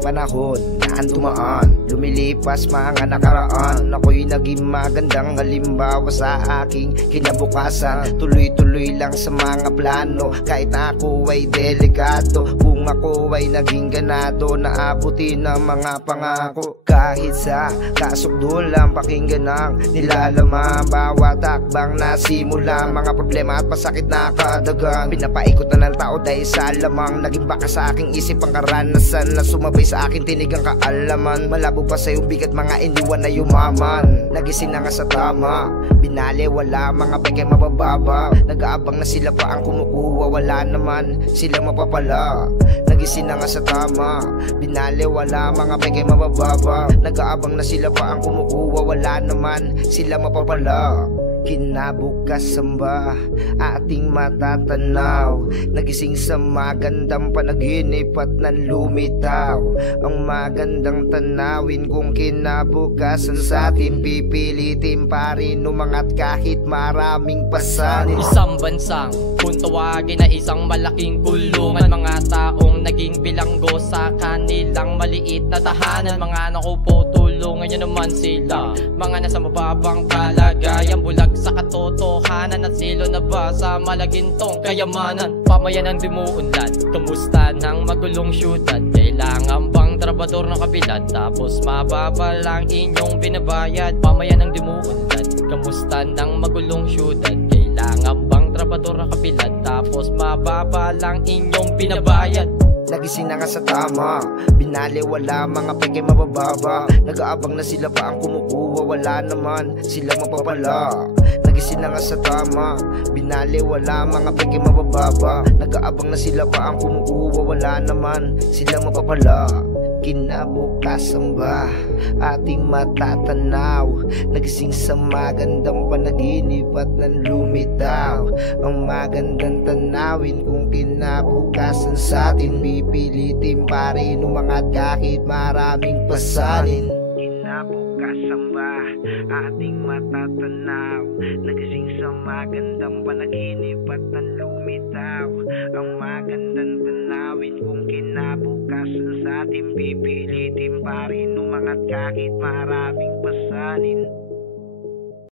panahon na ang dumaan, lumilipas mga nakaraan. Ako'y naging magandang halimbawa sa aking kinabukasan. Tuloy-tuloy lang sa mga plano, kahit ako ay delikado. Kung ako ay naging ganado, naabutin ang mga pangako. Kahit sa kasukdulan, pakinggan ang nilalaman. Bawat takbang na simula, mga problema at pasakit na kadagan. Pinapaikot na ng tao dahil sa lamang. Naging baka sa aking isip ang karanasan na sumabay sa akin tinig ang kaalaman. Malabo pa sa iyong bigat, mga iniwan na yumaman. Nagising na nga sa tama, binali wala mga peke mabababa. Nag-aabang na sila pa ang kumukuha, wala naman sila mapapala. Nagising na nga sa tama, binali wala mga peke mabababa. Nag-aabang na sila pa ang kumukuha, wala naman sila mapapala. Kinabukasan ba ating matatanaw? Nagising sa magandang panaginip at nanlumitaw. Ang magandang tanawin kung kinabukasan sa atin, pipilitin pa rin umangat kahit maraming pasanin. Isang bansang kung tawagin na isang malaking kulungan, mga taong naging bilanggo sa kanilang maliit na tahanan. Mga nakupo, tulungan nyo naman sila, mga nasa mababang kalagayan, bulag sa katotohanan at silo na ba sa malagintong kayamanan. Pamayan ang dimuunlad, kamusta ng magulong syudad? Kailangan bang trabador ng kabilad, tapos mababa lang inyong binabayad? Pamayan ang dimuunlad, kamusta ng magulong syudad? Kailangan bang trabador ng kabilad, tapos mababa lang inyong binabayad? Nagising na nga sa tama, binali wala mga peke mabababa. Nag-aabang na sila pa ang kumukuha, wala naman sila mapapala. Nagising na nga sa tama, binali wala mga peke mabababa. Nag-aabang na sila pa ang kumukuha, wala naman sila mapapala. Kinabukasan ba ating matatanaw? Nagising sa magandang panaginip at nanlumitaw. Ang magandang tanawin kung kinabukasan sa atin, pipilitin pa rin umangat kahit maraming pasalin. Kinabukasan ba ating matatanaw? Nagising sa magandang panaginip at nanlumitaw. Ang magandang tanawin kung kinabukasan sa atin, pipilitin pa rin umangat kahit maraming pasanin.